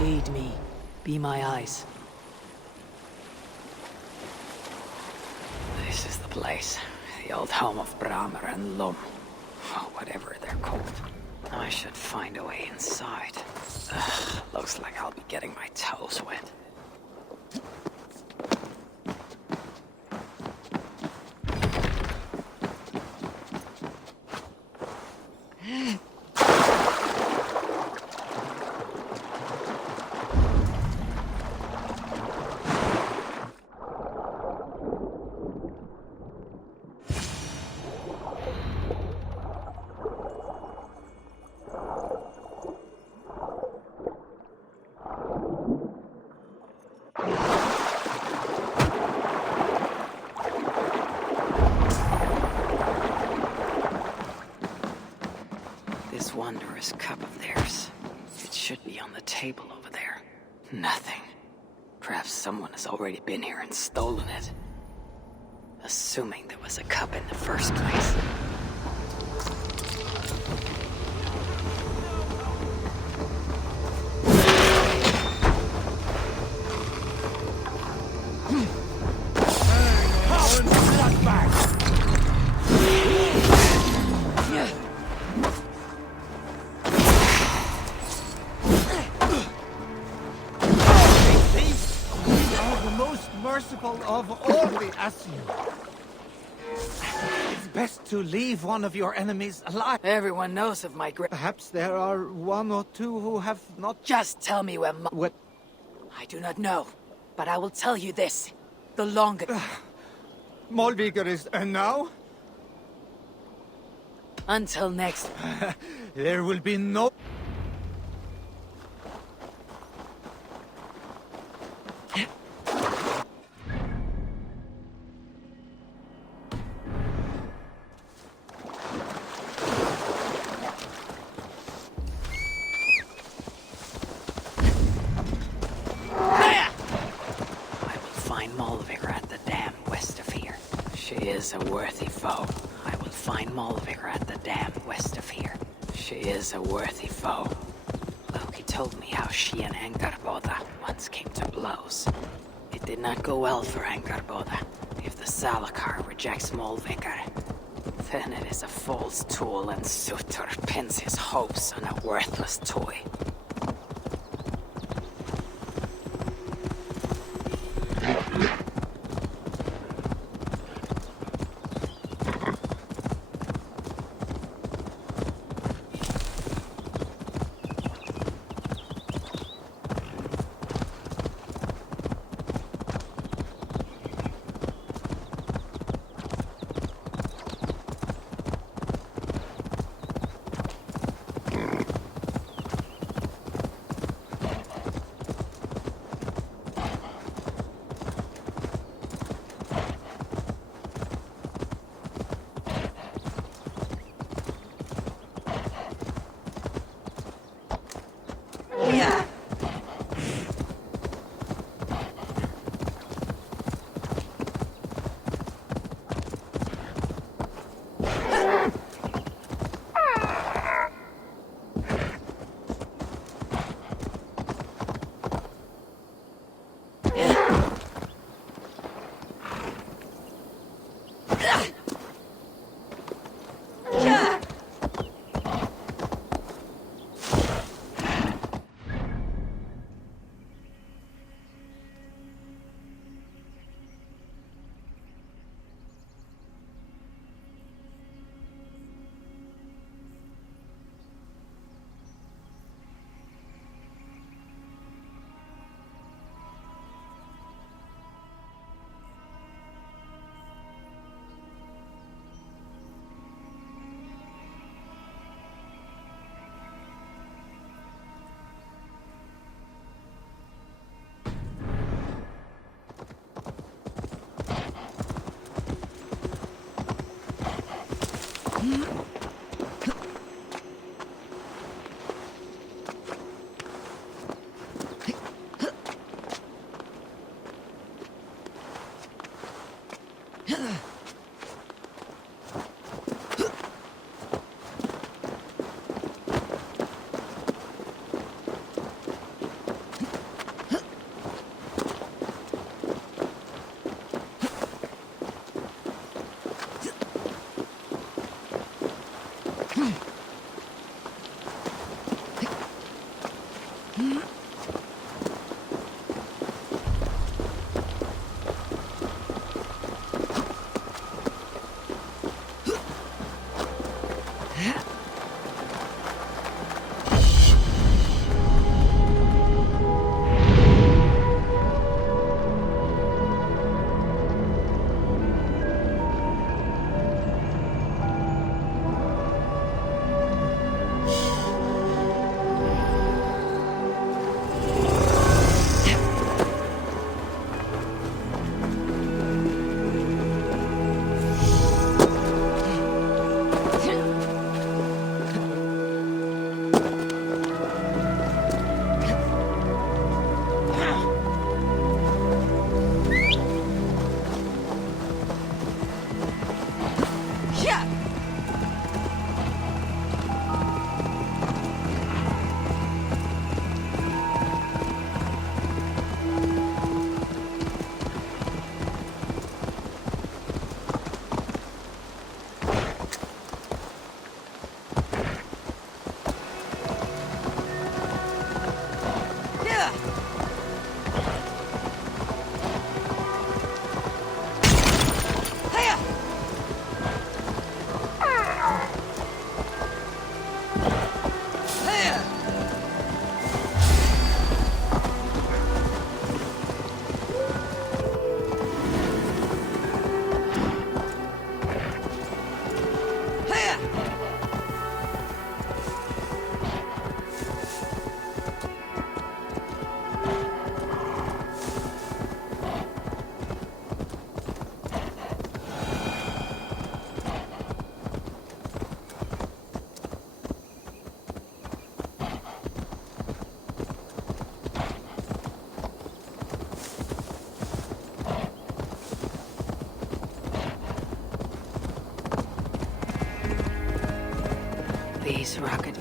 Aid me. Be my eyes. This is the place. The old home of Bramer and Lom. Oh, whatever they're called. I should find a way inside. Ugh, looks like I'll be getting my toes wet. This wondrous cup of theirs. It should be on the table over there. Nothing. Perhaps someone has already been here and stolen it. Assuming there was a cup in the first place. Merciful of all the Asir. It's best to leave one of your enemies alive. Everyone knows of my great... Perhaps there are one or two who have not... Just tell me where What? I do not know, but I will tell you this. The longer... Malvigar is... And now? Until next... There will be no... Malvigar at the dam west is a worthy foe. I will find Molviger at the dam west of here. She is a worthy foe. Loki told me how she and Angarboda once came to blows. It did not go well for Angarboda. If the Salakar rejects Molviger, then it is a false tool and Sutur pins his hopes on a worthless toy.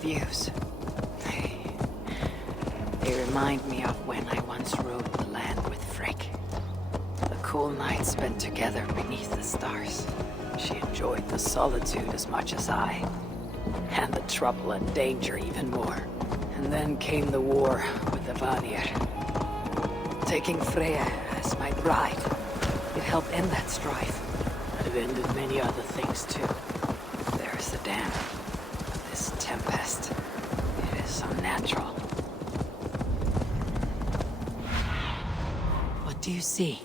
views. They remind me of when I once rode the land with Frigg. The cool nights spent together beneath the stars. She enjoyed the solitude as much as I, and the trouble and danger even more. And then came the war with the Vanir. Taking Freya as my bride, it helped end that strife. It ended many other things too. There is the dam, this tempest. It is unnatural. What do you see?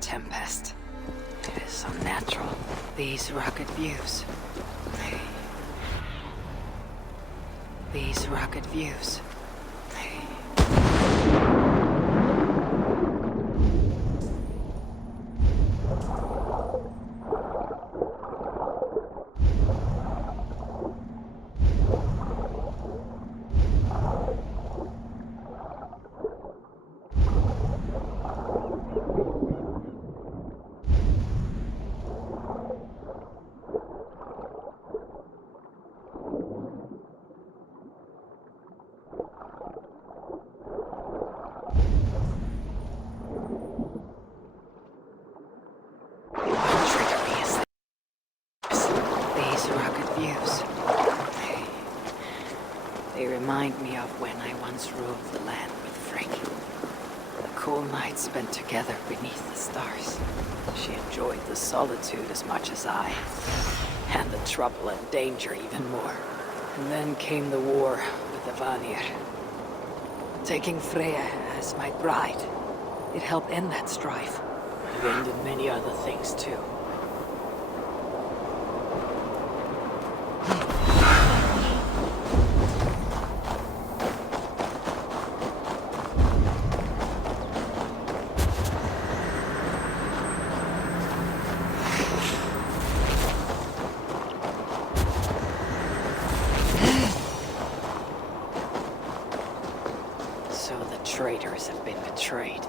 Tempest. It is unnatural. These rugged views. These rugged views. They remind me of when I once rode the land with Frigg. The cool nights spent together beneath the stars. She enjoyed the solitude as much as I, and the trouble and danger even more. And then came the war with the Vanir. Taking Freya as my bride, it helped end that strife. It ended many other things too. So the traitors have been betrayed.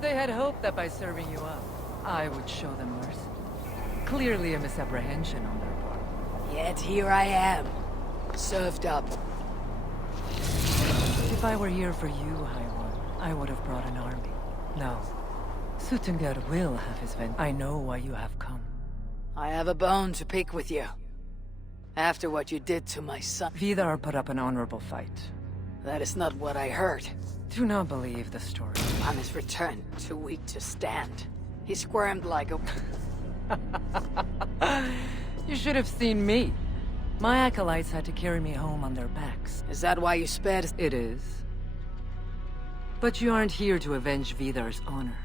They had hoped that by serving you up, I would show them mercy. Clearly a misapprehension on their part. Yet here I am, served up. If I were here for you, High One, I would have brought an army. No. Suttungr will have his vengeance. I know why you have come. I have a bone to pick with you. After what you did to my son. Vidar put up an honorable fight. That is not what I heard. Do not believe the story. On his return, too weak to stand. He squirmed like a... You should have seen me. My acolytes had to carry me home on their backs. Is that why you spared? It is. But you aren't here to avenge Vidar's honor.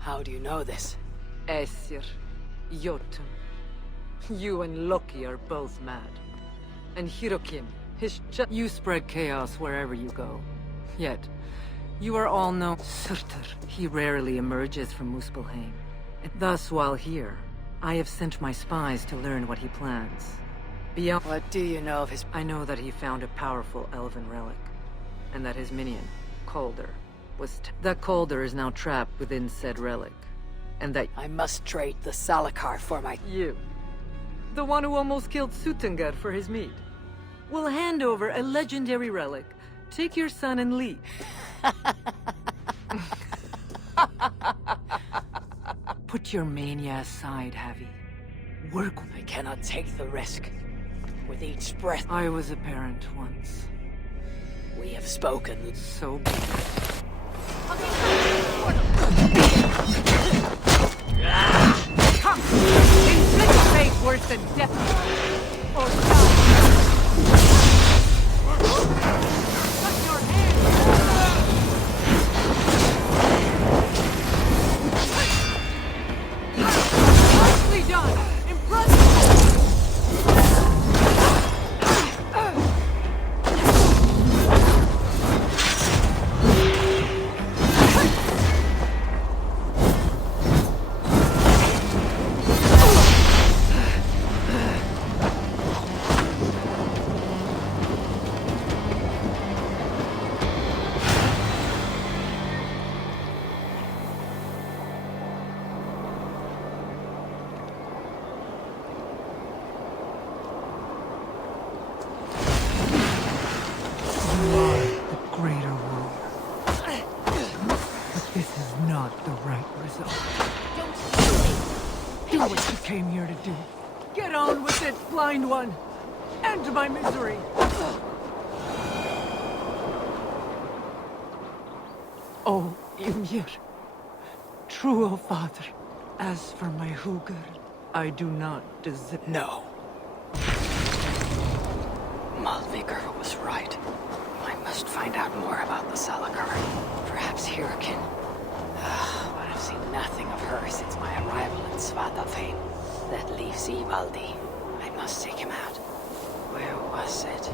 How do you know this? Aesir, Jotun. You and Loki are both mad. And Hirokim, you spread chaos wherever you go. Yet, you are all known. Surtur, he rarely emerges from Muspelheim. Thus, while here, I have sent my spies to learn what he plans. Beyond... What do you know of his... I know that he found a powerful elven relic, and that his minion, Calder, that Calder is now trapped within said relic. and that I must trade the Salakar for my... you, the one who almost killed Sutengar for his meat, will hand over a legendary relic, take your son and leave. Put your mania aside, Javi. Work. I cannot take the risk. With each breath... I was a parent once. We have spoken. So be it. Come! Inflict fate worse than death! Or die! Shut your hands! Nicely done! Impressive! Greater war. But this is not the right result. Do what you came here to do. Get on with it, blind one. End my misery. Oh, Ymir. True, O father. As for my Hugr, I do not deserve... No. Malvigar was right. I must find out more about the Salakar. Perhaps Hyrkin. But I've seen nothing of her since my arrival in Svartalfheim. That leaves Ivaldi. I must seek him out. Where was it?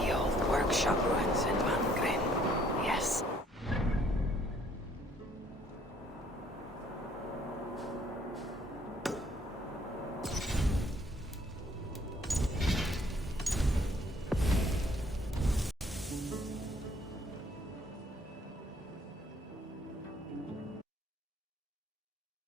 The old workshop ruins in Mangren. Yes,